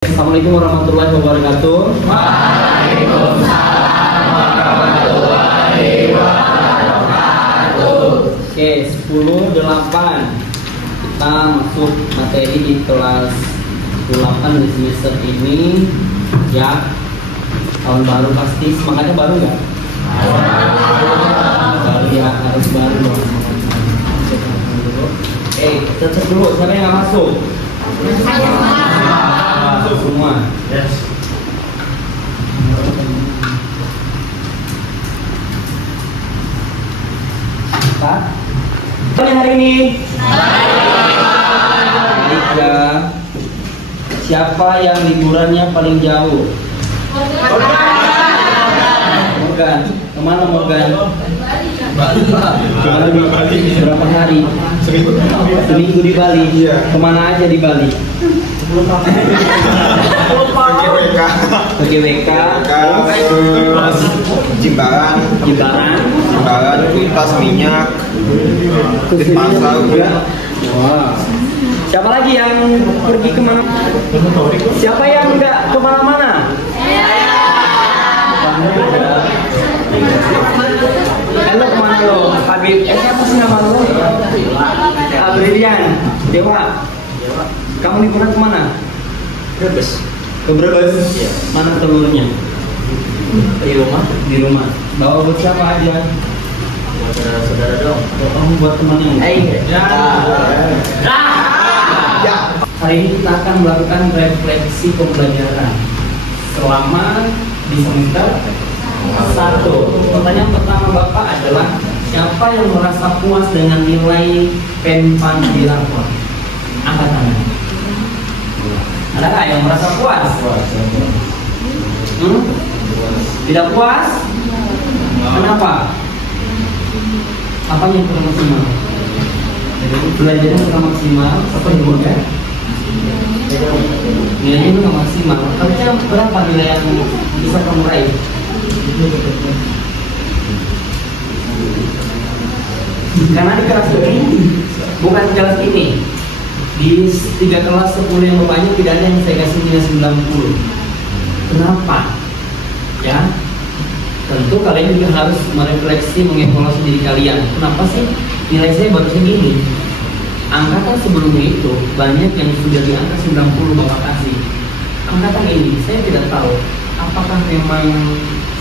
Assalamualaikum warahmatullahi wabarakatuh. Waalaikumsalam warahmatullahi wabarakatuh. Oke, 10.8 kita masuk materi di kelas 8 di semester ini. Ya, tahun baru pasti semangatnya baru nggak? Baru ya, harus baru dong. Kita cek dulu siapa yang nggak masuk. Masuk semua. Yes. Pak, hari ini. Tiga. Siapa yang liburannya paling jauh? Morgan. Kemana Morgan? Bali. Berapa hari? Seminggu di Bali. Kemana aja di Bali? Ke GWK. Jimbaran, Kuntas Minyak, Denpasar. Wah. Siapa lagi yang pergi kemana? Siapa yang nggak kemana-mana? Halo, kemana lo? Habib, siapa sih nama lo? Brilian, Dewa. Kamu liburan kemana? Brebes. Ke Brebes. Mana telurnya? Di rumah. Di rumah. Bawa buat siapa aja? Saudara dong. Oh, buat temannya. Hari ini kita akan melakukan refleksi pembelajaran selama di semester 1. Pertanyaan pertama Bapak adalah siapa yang merasa puas dengan nilai penpan di rapor? Angkat tangan. Ada nggak yang merasa puas? Tidak puas? Kenapa? Apanya yang kurang maksimal? Belajarnya kurang maksimal. Apa yang kurang? Nilainya kurang maksimal. Harusnya berapa nilai yang bisa kamu raih? Karena di kelas ini, bukan kelas ini, di 3 kelas 10 yang bapaknya tidak ada yang saya kasih nilai 90. Kenapa? Ya, tentu kalian juga harus merefleksi, mengevaluasi diri kalian. Kenapa sih nilai saya baru segini? Angkatan sebelumnya itu banyak yang sudah di angka 90 bapak kasih. Angkatan ini saya tidak tahu apakah memang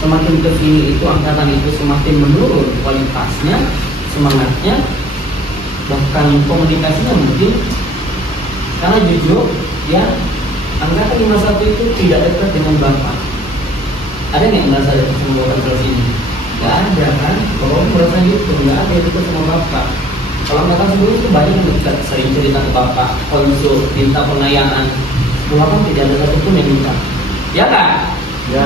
semakin kesini itu angkatan itu semakin menurun kualitasnya, semangatnya, bahkan komunikasinya mungkin. Karena jujur ya, angkatan 51 itu tidak dekat dengan bapak. Ada nggak yang merasa dekat sama bapak kelas ini? Nggak ada kan? Kalau merasa gitu, nggak ada yang dekat sama bapak. Kalau angkatan sebelum itu banyak yang dekat, sering cerita ke bapak, konsul, minta pengayaan. Bapak tidak ada satupun yang minta. Ya kan? Ya.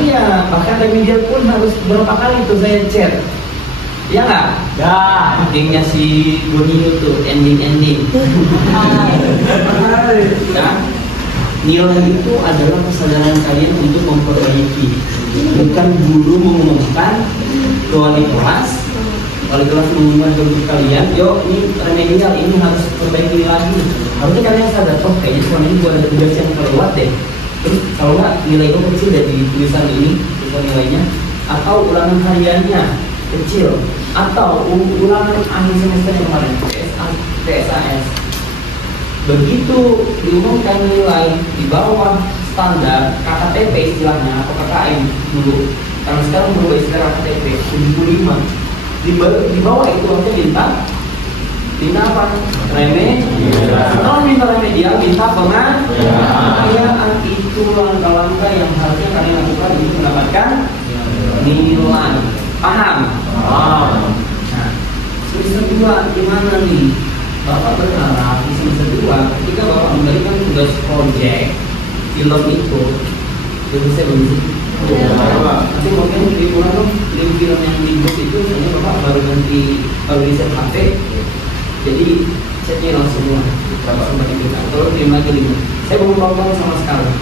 Iya, bahkan media pun harus berapa kali tuh saya chat. Ya nggak? Ya. Endingnya si Boni itu ending. Ya. Nilai itu adalah kesadaran kalian untuk memperbaiki. Bukan guru mengumumkan ke wali kelas mengumumkan ke kalian, yo ini remedial, ini harus perbaiki lagi. Harusnya kalian sadar, oh kayaknya selama ini gua ada tugas yang kelewat deh. Terus kalau nggak nilai gue kecil dari tulisan ini, tulisan nilainya, atau ulangan hariannya kecil, atau ulangan akhir semester yang kemarin TSAS. Begitu diumumkan nilai di bawah standar KKTP istilahnya atau KKM dulu, karena sekarang berubah istilah KKTP 75. Di bawah itu harusnya minta apa? Kalau minta remedial, minta pengayaan. Itu langkah-langkah yang harusnya kalian lakukan untuk mendapatkan nilai. Paham? Nah, semester 2 gimana nih? Bapak berharap di semester 2 ketika Bapak memberikan tugas proyek film itu saya belum nanti mungkin liburan film yang libur itu sebenarnya Bapak baru di set HP, jadi setnya langsung semua Bapak kembali kita atau terima lagi lima. Saya belum tahu sama sekali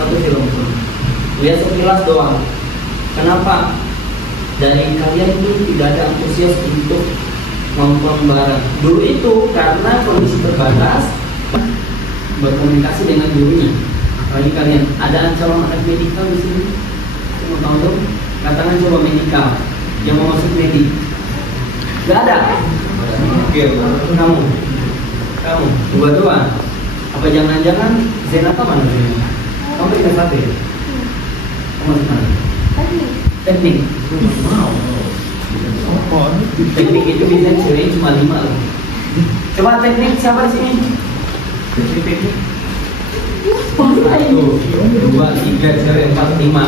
satu film pun, lihat sekilas doang. Kenapa? Dari kalian itu tidak ada antusias untuk nonton bareng. Dulu itu karena kondisi terbatas, berkomunikasi dengan gurunya. Apalagi kalian ada calon anak medikal di sini, mau tahu dong? Katakan coba medikal yang mau masuk medik. Gak ada. Kamu dua. Apa jangan-jangan Zenata mana ini? Kamu peringkat satu ya? Kamu masuk mana? Teknik. Wow. Teknik itu bisa cewek cuma 5 loh. Coba teknik siapa di sini? Teknik. 1, 2, 3, cewek 4, 5.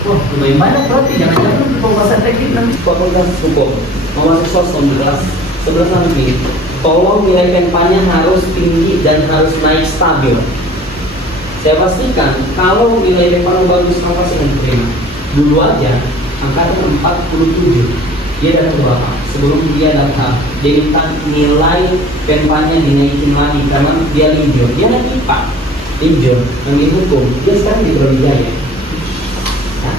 Wah, lumayan banyak berarti. Jangan-jangan penguasaan teknik nanti fakultas hukum mau masuk sosum kelas 11 nanti. Tolong nilai PENPA-nya harus tinggi dan harus naik stabil. Saya pastikan kalau nilai PENPA bagus kamu pasti akan terima. Dulu aja angkatan 47 dia dapat berapa? Sebelum dia daftar dia minta nilai PENPA-nya dinaikin lagi karena dia linjur. Dia naik IPA, linjur, ngambil hukum. Dia sekarang di Brawijaya. Nah,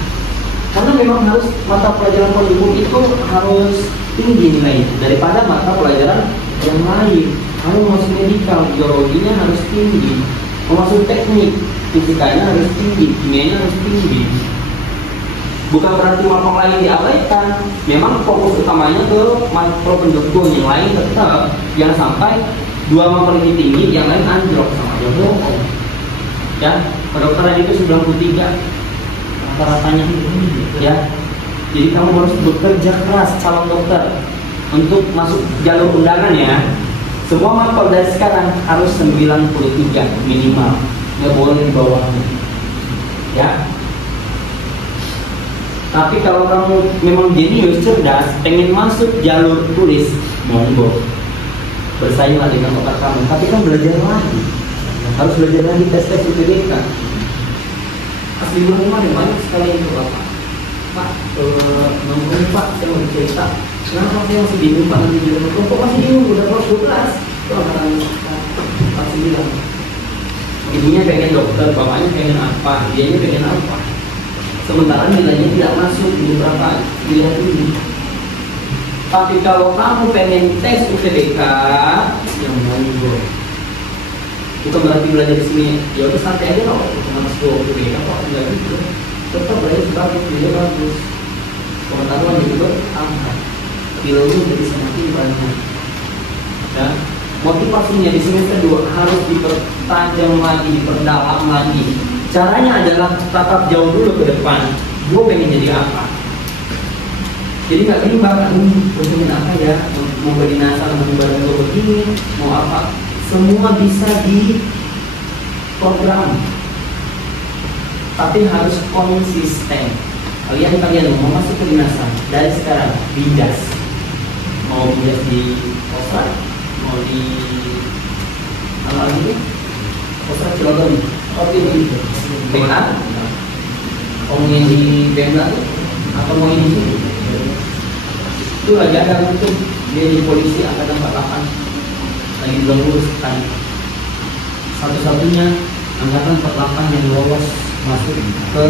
karena memang harus mata pelajaran hukum itu harus tinggi nilainya daripada mata pelajaran yang lain. Kalau masuk medikal, biologinya harus tinggi. Mau masuk teknik, fisikanya harus tinggi, kimianya harus tinggi. Bukan berarti mapel lain diabaikan. Memang fokus utamanya ke mapel pendukung, yang lain tetap. Jangan sampai 2 mapel ini tinggi, yang lain anjlok, sama aja bohong. Ya, kedokteran itu 93 rata-ratanya, ya. Jadi kamu harus bekerja keras calon dokter untuk masuk jalur undangan ya. Semua mapel dari sekarang harus 93 minimal, nggak boleh di bawahnya. Ya. Tapi kalau kamu memang jenius, cerdas, pengen masuk jalur tulis, monggo. Bersainglah dengan otak kamu. Tapi kan belajar lagi. Harus belajar lagi tes-tes UTBK. Asli kemarin banyak sekali yang Bapak. Pak, ngomongin Pak, saya mau cerita. Kenapa saya masih bingung Pak nanti jalan? Kok masih bingung? Udah kelas 12. Itu angkatan Pak 9. Ibunya pengen dokter, bapaknya pengen apa, dianya pengen apa. Sementara nilainya tidak masuk di beberapa pilihan ini. Tapi kalau kamu pengen tes UTBK, yang monggo. Bukan berarti belajar di sini, ya udah santai aja loh, cuma masuk UTBK kok enggak gitu. Tetap belajar bagus, dia bagus. Pengetahuan juga bertambah, ilmu jadi semakin banyak. Ya, motivasinya di semester 2 harus dipertajam lagi, diperdalam lagi. Caranya adalah tatap jauh dulu ke depan. Gue pengen jadi apa? Jadi nggak bimbang, pengen apa ya? Mau berdinasan, mau badan gue begini, mau apa? Semua bisa di program. Tapi harus konsisten. Kalian mau masuk ke dinasan dari sekarang, bidas. Mau bidas di Osra, mau di apa lagi? Osra Cilegon. Oke begitu. PA, omongin di Benda atau mau ini sini. Itu lagi ada itu dia di polisi angkatan 48 lagi belum lulus kan. Satu-satunya angkatan 48 yang lolos masuk ke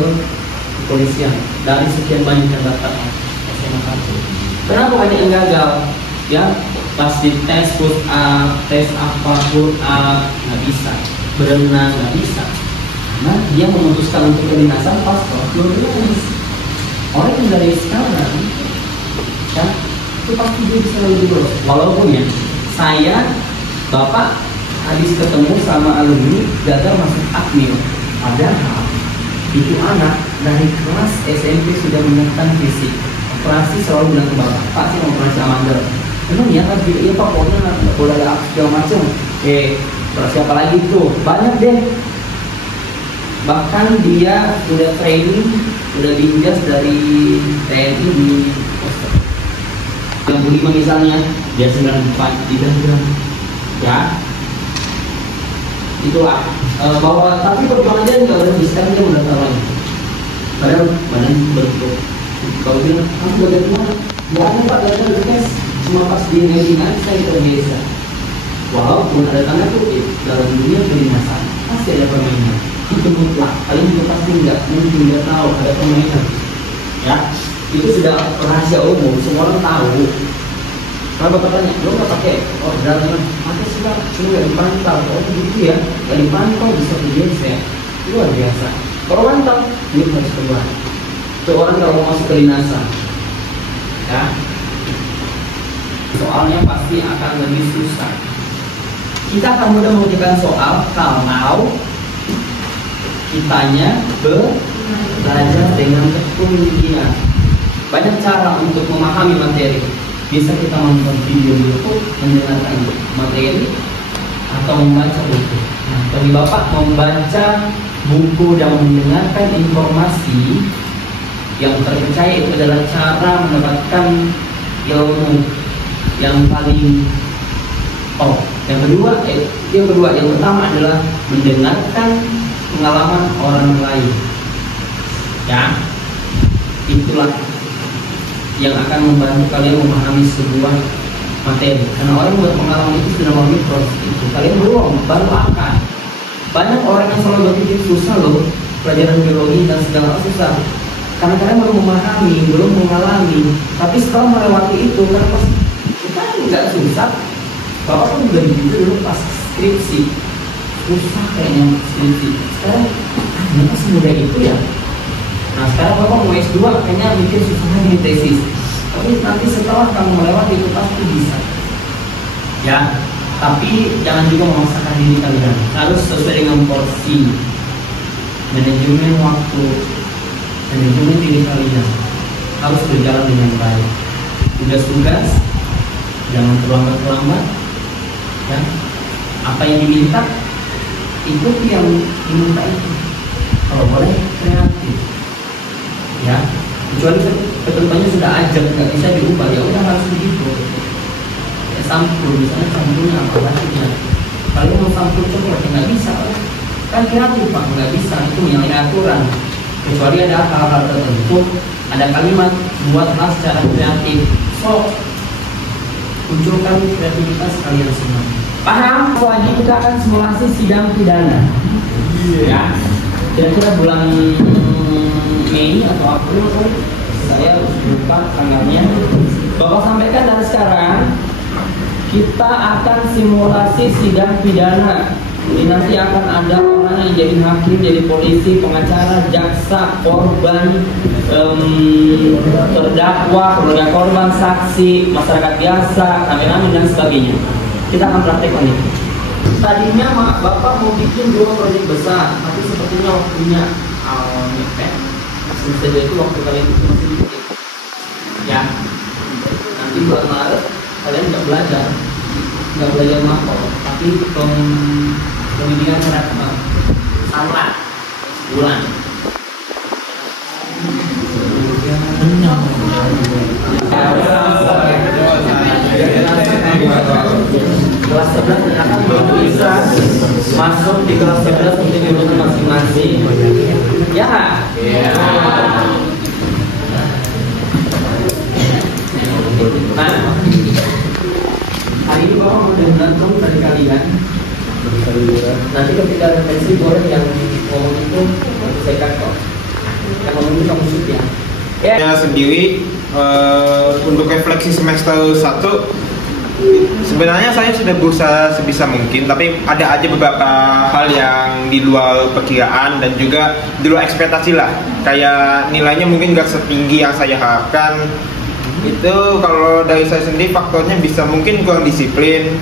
kepolisian dari sekian banyak yang daftar SMA 1. Kenapa banyak yang gagal? Ya, pas di tes push up, tes apa pull up nggak bisa, berenang nggak bisa. Nah, dia memutuskan untuk kedinasan pas kelas 12. Orang yang dari sekarang, ya, itu pasti dia bisa lebih lulus. Walaupun ya, saya, Bapak, habis ketemu sama alumni gagal masuk akmil. Padahal itu anak dari kelas SMP sudah menekan fisik. Operasi selalu bilang ke Bapak, Pak, saya mau operasi amandel. Emang ya kan, iya Pak, pokoknya nggak boleh ada segala macam. Operasi apa lagi tuh? Banyak deh. Bahkan dia udah training, udah diinjas dari TNI di 95 misalnya, dia 94 di dalam, ya. Itulah bahwa tapi perjuangannya nggak berhenti, sekarang dia udah tahu lagi. Padahal badan bentuk. Kalau bilang kamu belajar mana? Nggak ada Pak, belajar di tes. Cuma pas di medina saya terbiasa. Walaupun ada tanda kutip dalam dunia kedinasan pasti ada permainan. Itu mutlak, kalian juga pasti nggak tahu ada permainan. Ya, itu sudah rahasia umum, semua orang tahu. Kalau bapak tanya, lo nggak pakai orderan? Pakai sih pak, cuma nggak dipantau. Oh gitu ya, nggak dipantau bisa digeser. Luar biasa. Kalau mantap, ini harus keluar. Itu orang kalau mau masuk ke dinasan, ya, soalnya pasti akan lebih susah. Kita akan mudah mengerjakan soal kalau kitanya belajar dengan tekun. Banyak cara untuk memahami materi. Bisa kita menonton video YouTube, mendengarkan materi, atau membaca buku. Nah, bagi Bapak membaca buku dan mendengarkan informasi yang terpercaya itu adalah cara mendapatkan ilmu yang paling top. Yang pertama adalah mendengarkan pengalaman orang lain. Ya, itulah yang akan membantu kalian memahami sebuah materi. Karena orang buat pengalaman itu sudah memahami proses itu. Kalian belum, baru akan. Banyak orang yang selalu berpikir susah loh, pelajaran biologi dan segala susah. Karena kalian belum memahami, belum mengalami. Tapi setelah melewati itu, karena pas kita nggak susah. Bapak kan juga gitu dulu pas skripsi, susah kayaknya skripsi. Sekarang kenapa semudah itu ya? Nah sekarang bapak mau S2 kayaknya mikir susahnya di tesis. Tapi nanti setelah kamu melewati itu pasti bisa. Ya, tapi jangan juga memaksakan diri kalian. Harus sesuai dengan porsi, manajemen waktu, manajemen diri kalian harus berjalan dengan baik. Tugas-tugas jangan terlambat-terlambat. Ya, apa yang diminta ikuti yang diminta itu. Kalau boleh kreatif. Ya, kecuali ketentuannya sudah ajak nggak bisa diubah, ya udah harus begitu. Ya, sampul misalnya sampulnya apa lagi? Kalau mau sampul coklat nggak bisa, kan kreatif pak, nggak bisa, itu menyalahi aturan. Kecuali ada hal-hal tertentu, ada kalimat buatlah secara kreatif. So munculkan kreativitas kalian semua. Paham? Wajib kita akan simulasi sidang pidana. Ya, kira-kira bulan Mei atau April, saya lupa tanggalnya. Bapak sampaikan dari sekarang kita akan simulasi sidang pidana. Jadi nanti akan ada orang yang jadi hakim, jadi polisi, pengacara, jaksa, korban, terdakwa, keluarga korban, saksi, masyarakat biasa, kameramen dan sebagainya. Kita akan praktekkan itu. Tadinya Bapak mau bikin 2 proyek besar, tapi sepertinya waktunya mepet. Bisa jadi itu waktu kalian itu masih dikit. Ya, nanti bulan Maret kalian nggak belajar makro, tapi pendidikan karakter salah bulan. Kelas 11 ternyata belum bisa masuk di kelas 11 untuk diurut masing-masing. Ya. Nah, hari ini Bapak mau gantung dari kalian. Nanti ketika refleksi boleh yang ngomong itu saya kok. Yang ngomong itu kamu shoot ya. Saya sendiri untuk refleksi semester 1 sebenarnya saya sudah berusaha sebisa mungkin, tapi ada aja beberapa hal yang di luar perkiraan dan juga di luar ekspektasi lah. Kayak nilainya mungkin gak setinggi yang saya harapkan. Itu kalau dari saya sendiri faktornya bisa mungkin kurang disiplin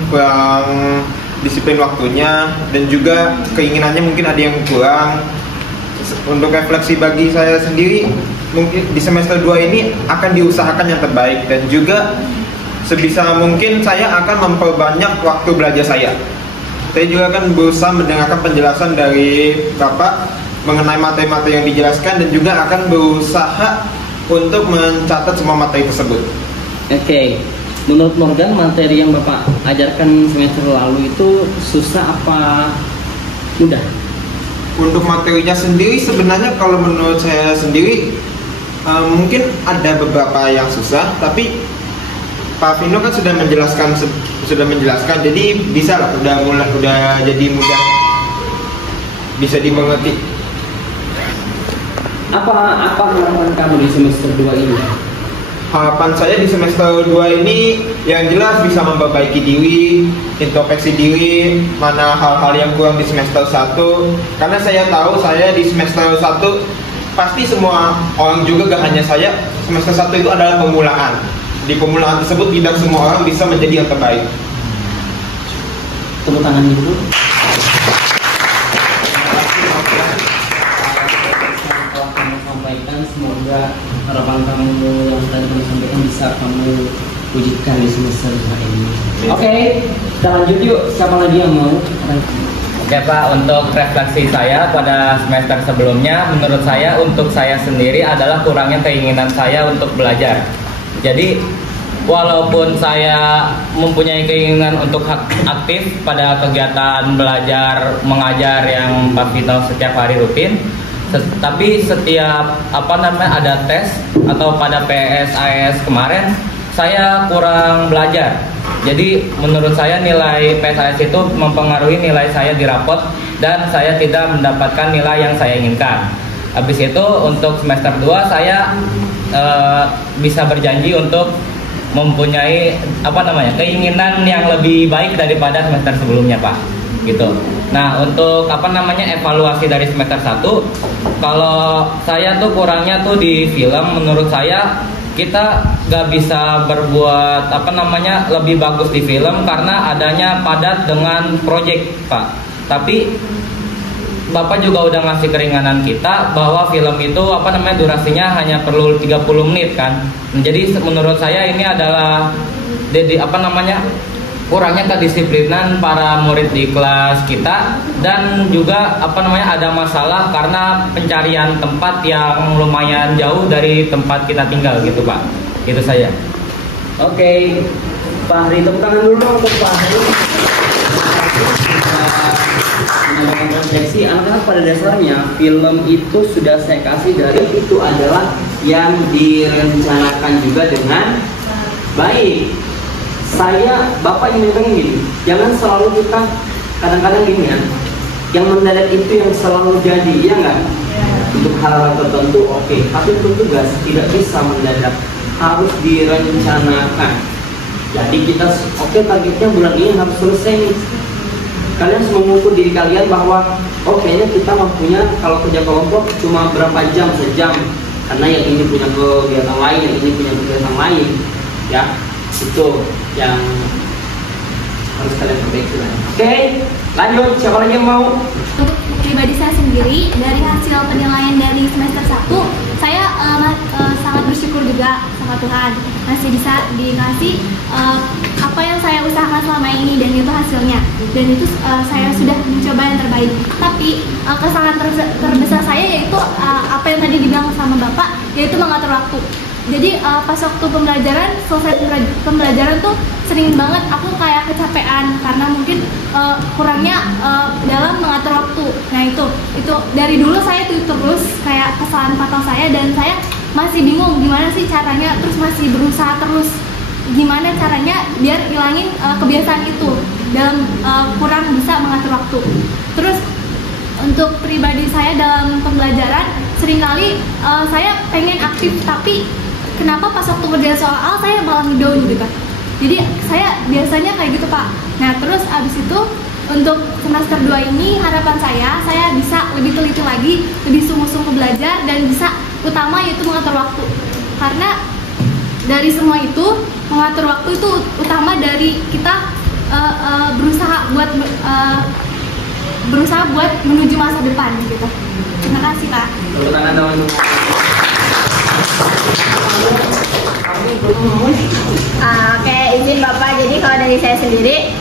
waktunya, dan juga keinginannya mungkin ada yang kurang. Untuk refleksi bagi saya sendiri, mungkin di semester 2 ini akan diusahakan yang terbaik, dan juga sebisa mungkin saya akan memperbanyak waktu belajar saya. Saya juga akan berusaha mendengarkan penjelasan dari Bapak mengenai materi-materi yang dijelaskan, dan juga akan berusaha untuk mencatat semua materi tersebut. Oke. Menurut Morgan, materi yang Bapak ajarkan semester lalu itu susah apa mudah? Untuk materinya sendiri sebenarnya kalau menurut saya sendiri mungkin ada beberapa yang susah, tapi Pak Vino kan sudah menjelaskan, jadi bisa lah, udah jadi mudah, bisa dimengerti. Apa harapan kamu di semester 2 ini? harapan saya di semester 2 ini yang jelas bisa memperbaiki diri, introspeksi diri, mana hal-hal yang kurang di semester 1. Karena saya tahu saya di semester 1 pasti semua orang juga, gak hanya saya, semester 1 itu adalah permulaan. Di permulaan tersebut tidak semua orang bisa menjadi yang terbaik. Tepuk tangan dulu. Semoga harapan kamu yang sudah kamu sampaikan bisa kamu wujudkan di semester ini. Oke, kita lanjut yuk. Siapa lagi yang mau? Oke Pak, untuk refleksi saya pada semester sebelumnya, menurut saya untuk saya sendiri adalah kurangnya keinginan saya untuk belajar. Jadi walaupun saya mempunyai keinginan untuk aktif pada kegiatan belajar mengajar yang Pak Vito setiap hari rutin, tapi setiap ada tes atau pada PSAS kemarin saya kurang belajar. Jadi menurut saya nilai PSAS itu mempengaruhi nilai saya di rapot dan saya tidak mendapatkan nilai yang saya inginkan. Habis itu untuk semester 2 saya bisa berjanji untuk mempunyai keinginan yang lebih baik daripada semester sebelumnya Pak, gitu. Nah untuk evaluasi dari semester 1, kalau saya tuh kurangnya tuh di film, menurut saya kita gak bisa berbuat lebih bagus di film karena adanya padat dengan proyek Pak. Tapi Bapak juga udah ngasih keringanan kita bahwa film itu durasinya hanya perlu 30 menit kan. Jadi menurut saya ini adalah kurangnya kedisiplinan para murid di kelas kita, dan juga ada masalah karena pencarian tempat yang lumayan jauh dari tempat kita tinggal gitu Pak. Itu saja. Oke, Pak Hari, tepuk tangan dulu dong untuk Pak Hari. Menambahkan refleksi, anak-anak pada dasarnya film itu sudah saya kasih dari itu adalah yang direncanakan juga dengan baik. Bapak ingin bilang gini, jangan selalu kita kadang-kadang gini ya, yang mendadak itu yang selalu jadi, ya nggak? Untuk hal-hal tertentu oke, tapi untuk tugas tidak bisa mendadak, harus direncanakan. Jadi kita targetnya bulan ini harus selesai nih. Kalian semua mengukur diri kalian bahwa kayaknya kita mampunya kalau kerja kelompok cuma berapa jam, sejam, karena yang ini punya kegiatan lain, yang ini punya kegiatan lain, ya. Itu yang harus kalian perbaiki. Oke, lanjut. Siapa lagi yang mau? Untuk pribadi saya sendiri, dari hasil penilaian dari semester 1, saya sangat bersyukur juga sama Tuhan masih bisa dikasih apa yang saya usahakan selama ini, dan itu hasilnya, dan itu saya sudah mencoba yang terbaik. Tapi kesalahan terbesar saya yaitu apa yang tadi dibilang sama Bapak, yaitu mengatur waktu. Jadi pas waktu pembelajaran, selesai pembelajaran tuh sering banget aku kayak kecapean karena mungkin kurangnya dalam mengatur waktu. Nah itu dari dulu saya itu terus kayak kesalahan fatal saya, dan saya masih bingung gimana sih caranya, terus masih berusaha terus gimana caranya biar hilangin kebiasaan itu dalam kurang bisa mengatur waktu. Terus untuk pribadi saya dalam pembelajaran, seringkali saya pengen aktif, tapi kenapa pas waktu kerja soal saya malah ngedown gitu. Jadi saya biasanya kayak gitu Pak. Nah terus abis itu untuk semester 2 ini harapan saya bisa lebih teliti lagi, lebih sungguh-sungguh belajar, dan bisa utama yaitu mengatur waktu. Karena dari semua itu, mengatur waktu itu utama dari kita berusaha buat menuju masa depan gitu. Terima kasih Pak. Tepuk tangan teman-teman. Oke, izin Bapak. Jadi kalau dari saya sendiri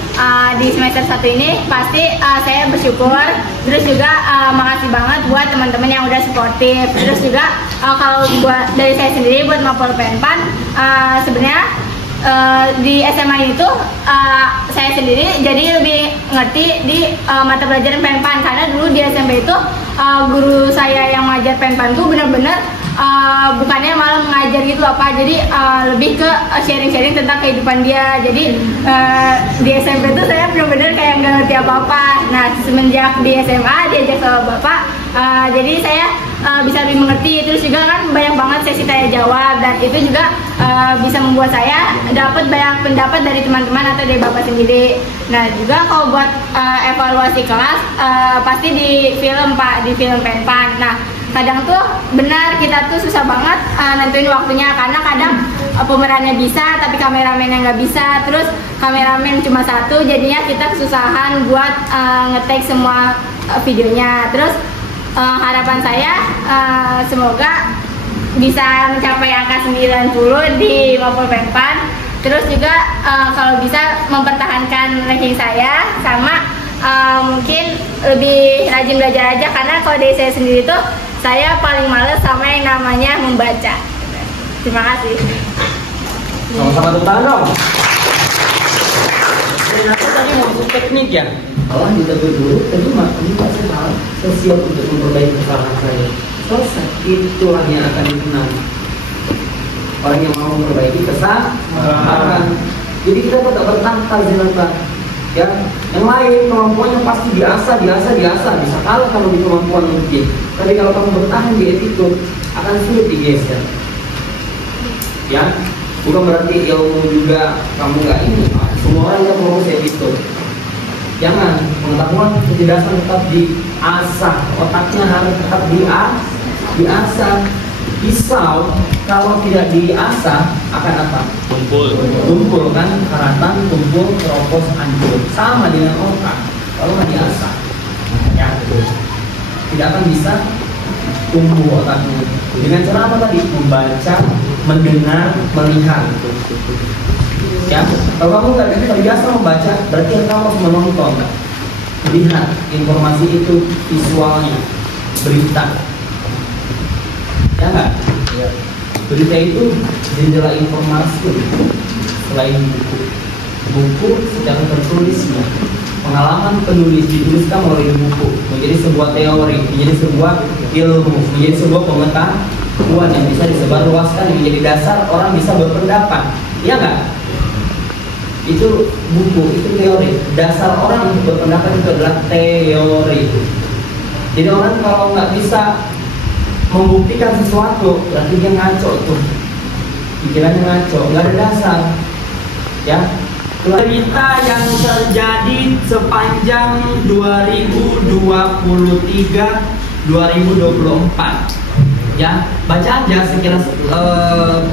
di semester 1 ini pasti saya bersyukur. Terus juga makasih banget buat teman-teman yang udah suportif. Terus juga kalau buat dari saya sendiri buat Mapol Penpan, sebenarnya di SMA itu saya sendiri jadi lebih ngerti di mata pelajaran Penpan, karena dulu di SMP itu guru saya yang ngajar Penpan tuh bener-bener bukannya malah mengajar gitu loh Pak, jadi lebih ke sharing-sharing tentang kehidupan dia. Jadi di SMP tuh saya bener-bener kayak nggak ngerti apa-apa. Nah semenjak di SMA diajak sama Bapak, jadi saya bisa bisa lebih mengerti. Terus juga kan banyak banget sesi tanya jawab, dan itu juga bisa membuat saya dapat banyak pendapat dari teman-teman atau dari bapak sendiri. Nah juga kalau buat evaluasi kelas pasti di film Pak, di film Penpan. Nah kadang tuh benar kita tuh susah banget nentuin waktunya, karena kadang pemerannya bisa tapi kameramennya nggak bisa, terus kameramen cuma satu, jadinya kita kesusahan buat nge-take semua videonya. Terus harapan saya semoga bisa mencapai angka 90 di Mapol Penpan. Terus juga kalau bisa mempertahankan ranking saya, sama mungkin lebih rajin belajar aja, karena kalau dari saya sendiri tuh saya paling males sama yang namanya membaca. Terima kasih. Sama-sama tepuk tangan dong. Ternyata tadi mau teknik ya. Kalau ditegur dulu, tadi makanya Pak saya siap untuk memperbaiki kesalahan saya. Selesai, itulah yang akan dikenal. Orang yang mau memperbaiki kesalahan. Jadi kita tetap bertangkal dengan ya, yang lain kemampuannya pasti diasah, bisa kalah kalau di kemampuan mungkin. Tapi kalau kamu bertahan di attitude akan sulit digeser. Ya, bukan berarti ilmu juga kamu nggak ini. Semua orang yang mau attitude. Jangan, pengetahuan kecerdasan tetap diasah, otaknya harus tetap diasah. Pisau kalau tidak diasah akan apa? Tumpul kan, karatan tumpul, keropos, hancur. Sama dengan otak, kalau nggak diasah, ya tidak akan bisa tumbuh otaknya. Dengan cara apa tadi? Membaca, mendengar, melihat. Ya, kalau kamu nggak terbiasa membaca, berarti kamu harus menonton, lihat informasi itu visualnya, berita. Ya nggak? Ya. Berita itu jendela informasi selain buku secara tertulisnya, pengalaman penulis dituliskan melalui buku menjadi sebuah teori, menjadi sebuah ilmu, menjadi sebuah pengetahuan yang bisa disebarluaskan, yang menjadi dasar orang bisa berpendapat. Ya nggak? Itu buku, itu teori. Dasar orang untuk berpendapat itu adalah teori. Jadi orang kalau nggak bisa membuktikan sesuatu, berarti dia ngaco tuh, pikirannya ngaco, nggak ada dasar. Ya, berita yang terjadi sepanjang 2023-2024. Ya, baca aja sekira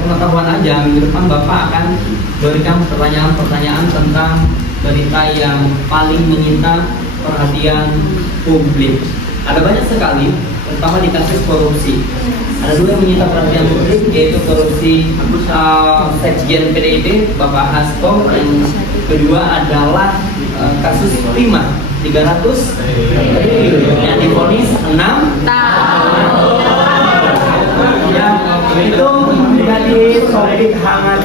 pengetahuan aja. Minggu depan Bapak akan berikan pertanyaan-pertanyaan tentang berita yang paling menyita perhatian publik. Ada banyak sekali, terutama di kasus korupsi. Ada dua yang menyita perhatian publik, yaitu korupsi Sekjen PDIP Bapak Hasto, dan kedua adalah kasus Prima 300 yang divonis 6 tahun. Ya, itu menjadi topik hangat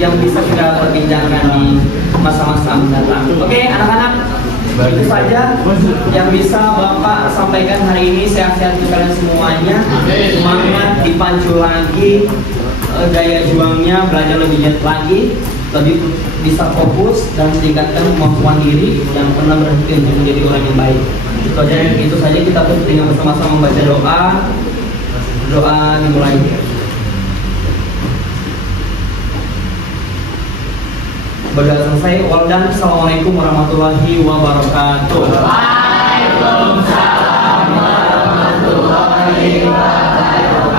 yang bisa kita perbincangkan di masa-masa mendatang. Oke, anak-anak, itu saja yang bisa Bapak sampaikan hari ini. Sehat-sehat untuk kalian semuanya. Semangat, dipacu lagi daya juangnya, belajar lebih giat lagi, lebih bisa fokus dan meningkatkan kemampuan diri yang pernah berhenti untuk menjadi orang yang baik. Itu saja kita dengan bersama-sama membaca doa. Doa dimulai. Berdoa selesai. Waldan. Assalamualaikum warahmatullahi wabarakatuh. Waalaikumsalam warahmatullahi wabarakatuh.